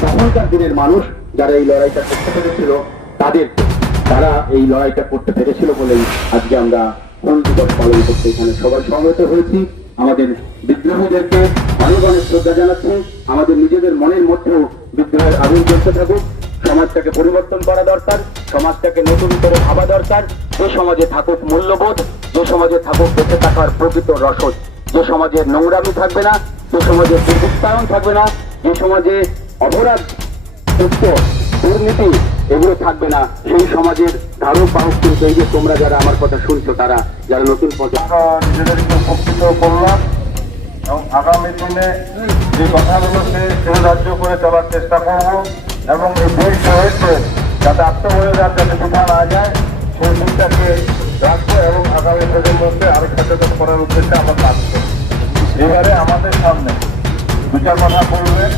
তখনকার দিনের মানুষ যারা এই লড়াইটা করতে পেরেছিল তারা এই লড়াইটা করতে পেরেছিল বলেই আজকে আমরা হুল দিবস পালন করতে এখানে সবাই সমবেত হয়েছি। আমাদের বিদ্রোহীদেরকে অনেক অনেক শ্রদ্ধা জানাচ্ছি। আমাদের নিজেদের মনের মধ্যেও বিদ্রোহের আগুন জ্বলতে থাকুক। সমাজটাকে পরিবর্তন করা দরকার, সমাজটাকে নতুন করে ভাবা দরকার। যে সমাজে থাকুক মূল্যবোধ, যে সমাজে থাকুক বেঁচে থাকার প্রকৃত রসদ, যে সমাজে নোংরামি থাকবে না, যে সমাজে দুর্বৃত্তায়ন থাকবে না, যে সমাজে অপরাধ দুর্নীতি এগুলো থাকবে না, সেই সমাজের ধারক বাহক কিন্তু এই যে তোমরা যারা আমার কথা শুনছো, তারা যারা নতুন নিজেদেরকে উপকৃত করলাম এবং আগামী দিনে যে কথাগুলোকে রাজ্য করে চলার চেষ্টা করব এবং এই দেশ হয়েছে যাতে আত্মমর্যাদার যাতে পিঠা না যায় সেই দিকটাকে রাখবো এবং আগামী প্রজন্মকে আরো সচেতন করার উদ্দেশ্যে আমরা কাজ করব। এবারে আমাদের সামনে দু চার কথা বলবেন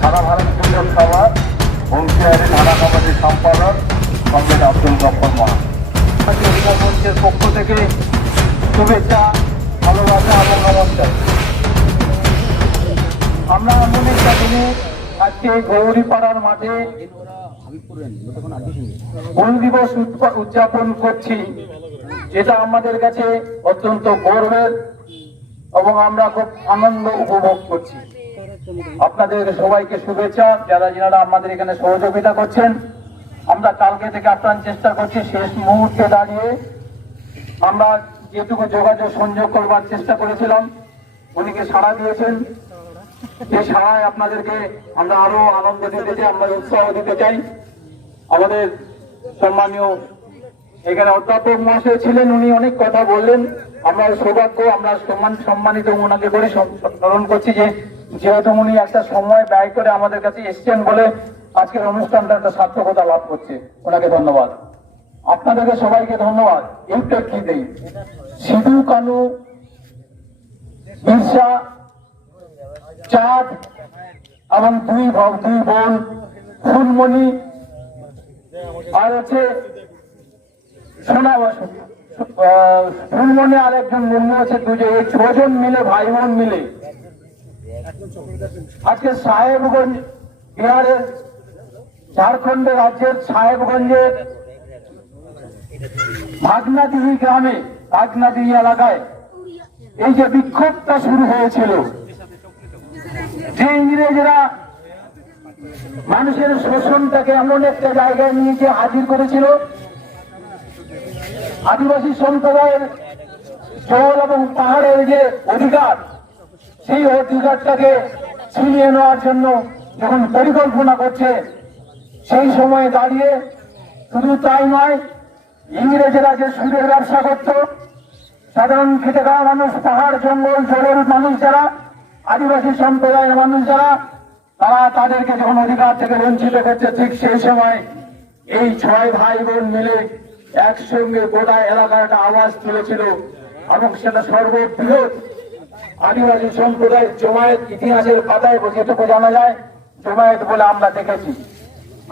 সারা ভারত সুযোগ সভার হুঁশিয়ারি ধারা কমিটির সম্পাদক কমরেড আব্দুল গফর মহান অধিকার মঞ্চের পক্ষ থেকে শুভেচ্ছা, ভালোবাসা এবং নমস্কার। আমরা এমন একটা দিনে আজকে গৌরীপাড়ার মাঠে হুল দিবস উদযাপন করছি, যেটা আমাদের কাছে অত্যন্ত গর্বের এবং আমরা খুব আনন্দ উপভোগ করছি। আপনাদের সবাইকে শুভেচ্ছা, যারা আমাদের এখানে সহযোগিতা করছেন। আমরা কালকে থেকে আপ্রাণ চেষ্টা করছি, শেষ মুহূর্তে দাঁড়িয়ে আমরা যেটুকু যোগাযোগ সংযোগ করবার চেষ্টা করেছিলাম, উনিকে সাড়া দিয়েছেন। এই সাড়ায় আপনাদেরকে আমরা আরো আনন্দ দিতে চাই, আমরা উৎসাহ দিতে চাই। আমাদের সম্মানীয় এখানে অধ্যাপক মহাশয় ছিলেন, উনি অনেক কথা বললেন। আমরা সৌভাগ্য, আমরা সম্মানিত ওনাকে করে স্মরণ করছি যে যেহেতু উনি একটা সময় ব্যয় করে আমাদের কাছে এসছেন বলে আজকের অনুষ্ঠানটা একটা সার্থকতা লাভ করছে। ওনাকে ধন্যবাদ। আপনাদেরকে সবাইকে ধন্যবাদ। এই প্রেক্ষিতেই সিধু কানু, বিরসা, চাঁদ এবং দুই বোন ফুলমণি আর হচ্ছে ফুলমণি আর একজন মুন্নু আছে, দুজন, এই ছজন মিলে ভাই বোন মিলে আজকে সাহেবগঞ্জ, বিহারের ঝাড়খণ্ড রাজ্যের সাহেবগঞ্জের ভাগনাদিহি গ্রামে, ভাগনাদিহি এলাকায় এই যে বিক্ষোভটা শুরু হয়েছিল, যে ইংরেজরা মানুষের শোষণটাকে এমন একটা জায়গায় নিয়ে যে হাজির করেছিল, আদিবাসী সম্প্রদায়ের জল এবং পাহাড়ের যে অধিকার, সেই অধিকারটাকে ছিনিয়ে নেওয়ার জন্য যখন পরিকল্পনা করছে, সেই সময়ে দাঁড়িয়ে শুধু তাই নয়, ইংরেজরা যে সুদের ব্যবসা করত, সাধারণ খেটে খাওয়া মানুষ, পাহাড় জঙ্গল জলের মানুষ যারা, আদিবাসী সম্প্রদায়ের মানুষ যারা, তারা তাদেরকে যখন অধিকার থেকে বঞ্চিত করছে, ঠিক সেই সময় এই ছয় ভাই বোন মিলে একসঙ্গে গোটা এলাকার একটা আওয়াজ তুলেছিল এবং সেটা সর্ববৃহৎ আদিবাসী সম্প্রদায়ের জমায়েত। ইতিহাসের পাতায় যেটুকু জানা যায় জমায়েত বলে আমরা দেখেছি।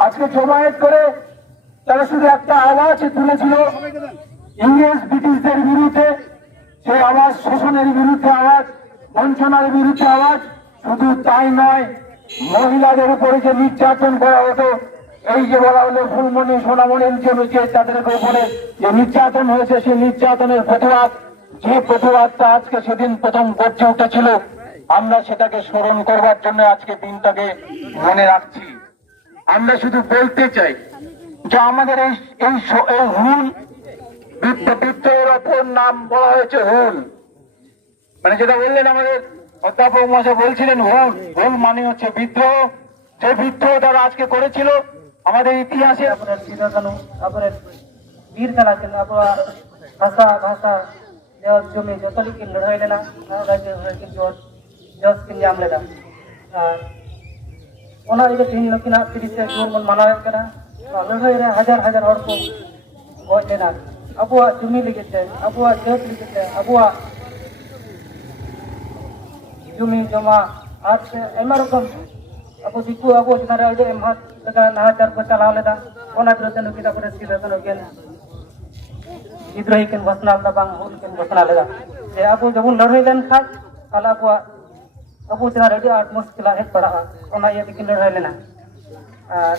আজকে জমায়েত করে তারা শুধু একটা আওয়াজ তুলেছিল ইংরেজ ব্রিটিশদের বিরুদ্ধে, সেই আওয়াজ শোষণের বিরুদ্ধে আওয়াজ, বঞ্চনার বিরুদ্ধে আওয়াজ। শুধু তাই নয়, মহিলাদের উপরে যে নির্যাতন করা হতো, এই যে বলা হলো ফুলমণি সোনামণির জন্য যে তাদের উপরে যে নির্যাতন হয়েছে, সেই নির্যাতনের প্রতিবাদ, যে প্রতিবাদটা আজকে সেদিন প্রথম গর্জে উঠেছিল, আমরা সেটাকে স্মরণ করবার জন্য আজকে দিনটাকে মনে রাখছি। আমরা শুধু বলতে চাই যে আমাদের এই হুল বিদ্রোহের অপর নাম বলা হয়েছে হুল, মানে যেটা বললেন আমাদের অধ্যাপক মহাশয় বলছিলেন, হুল মানে হচ্ছে বিদ্রোহ। যে বিদ্রোহ তারা আজকে করেছিল আমাদের ইতিহাসে তারপরে বীর খেলা ছিল, আবহাওয়া ভাষা ভাষা জমি যতটি কিন লড়াই লেনা জজ কিन ᱧᱟᱢ ᱞᱮᱫᱟ ᱟᱨ ᱚᱱᱟ ᱨᱮᱜᱮ ᱛᱮᱦᱮᱧ ᱱᱩᱠᱤᱱᱟᱜ 30 ᱡᱩᱱ ᱵᱚᱱ ᱢᱟᱱᱟᱣᱮᱫ ᱠᱟᱱᱟ। ᱞᱟᱹᱲᱦᱟᱹᱭ ᱨᱮ ᱦᱟᱡᱟᱨ ᱦᱟᱡᱟর ᱦᱚᱲ ᱠᱚ ᱜᱚᱡ ᱞᱮᱱᱟ ᱟᱵᱚᱣᱟᱜ ᱡᱩᱢᱤ ᱞᱟᱹᱜᱤᱫ ᱛᱮ, ᱟᱵᱚᱣᱟᱜ ᱡᱟᱹᱛ ᱞᱟᱹᱜᱤᱫ ᱛᱮ, ᱟᱵᱚᱣᱟᱜ জমি জমা আর আᱭᱢᱟ রকম ᱟᱵᱚ ᱫᱤᱠᱩ ᱟᱵᱚ ᱪᱮᱛᱟᱱ ᱨᱮ ᱟᱹᱰᱤ ᱮᱢᱦᱟᱛ ᱞᱮᱠᱟ ᱱᱟᱦᱟᱪᱟᱨ ᱠᱚ ᱪᱟᱞᱟᱣ ᱞᱮᱫᱟ। ᱚᱱᱟ ᱵᱤᱨᱩᱫᱽ ᱨᱮ ᱱᱩᱠᱤᱱ ᱟᱵᱚᱨᱮᱱ ᱥᱤᱫᱩ ᱠᱟᱹᱱᱦᱩ ᱠᱤᱱ বিদ্রোহী কিন ঘোষণা ᱞᱮᱫᱟ, ᱵᱟᱝ হুল কিন ঘোষণা ᱞᱮᱫᱟ যে ᱟᱵᱚ ᱡᱮᱵᱚᱱ ᱞᱟᱹᱲᱦᱟᱹᱭ ᱞᱮᱱᱠᱷᱟᱱ তাহলে ᱟᱵᱚᱣᱟᱜ ᱟᱵᱚ ᱪᱮᱛᱟᱱ ᱨᱮ ᱟᱹᱰᱤ ᱟᱸᱴ ᱢᱩᱥᱠᱤᱞ ᱦᱮᱡ ᱯᱟᱲᱟᱜᱼᱟ ᱚᱱᱟ ᱤᱭᱟᱹ ᱛᱮᱠᱤᱱ ᱞᱟᱹᱲᱦᱟᱹᱭ ᱞᱮᱱᱟ ᱟᱨ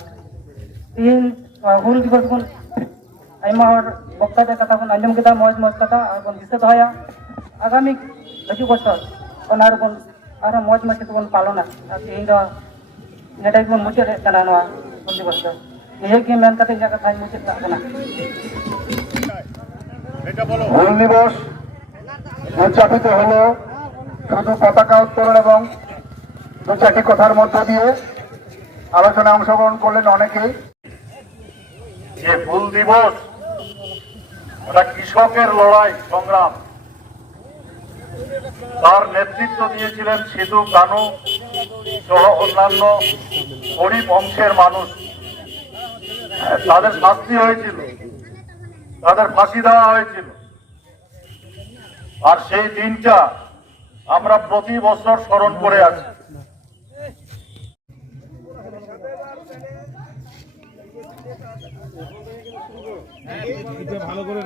ᱛᱤᱦᱤᱧ ᱦᱩᱞ ᱫᱤᱵᱚᱥ ᱵᱚᱱ ᱟᱭᱢᱟ ᱦᱚᱲ ᱵᱚᱠᱛᱟ ᱠᱟᱛᱷᱟ ᱵᱚᱱ ᱟᱸᱡᱚᱢ ᱠᱮᱫᱟ ᱢᱚᱡᱽ ᱠᱟᱛᱷᱟ ᱟᱨ ᱵᱚᱱ ᱫᱤᱥᱟᱹ ᱫᱚᱦᱚᱭᱟ ᱟᱜᱟᱢী ᱦᱤᱡᱩᱜ ᱵᱚᱪᱷᱚᱨ ᱚᱱᱟ ᱨᱮᱵᱚᱱ ᱟᱨᱦᱚᱸ ᱢᱚᱡᱽ ᱢᱟᱪᱷᱟ ᱛᱮᱵᱚᱱ ᱯᱟᱞᱚᱱᱟ ᱟᱨ ᱛᱤᱦᱤᱧ ᱫᱚ ᱱᱚᱰᱮ ᱜᱮᱵᱚᱱ ᱢᱩᱪᱟᱹᱫ ᱠᱟᱱᱟ ᱱᱚᱣᱟ ᱦᱩᱞ ᱫᱤᱵᱚᱥ ᱫᱚ ᱱᱤᱭᱟᱹ ᱜᱮ ᱢᱮᱱ ᱠᱟᱛᱮ ᱤᱧᱟᱹᱜ ᱠᱟᱛᱷᱟᱧ ᱢᱩᱪᱟᱹᱫ ᱠᱟᱜ ᱠᱟᱱᱟ হুল দিবস উদযাপিত হলো শুধু পতাকা উত্তোলন এবং দু চারটি কথার মধ্য দিয়ে আলোচনায় অংশগ্রহণ করলেন অনেকেই। যে হুল দিবস ওটা কৃষকের লড়াই সংগ্রাম, তার নেতৃত্ব দিয়েছিলেন সিধু কানু সহ অন্যান্য গরিব অংশের মানুষ। তাদের শাস্তি হয়েছিল, তাদের ফাঁসি দেওয়া হয়েছিল, আর সেই দিনটা আমরা প্রতি বছর স্মরণ করে আছি। ভালো করে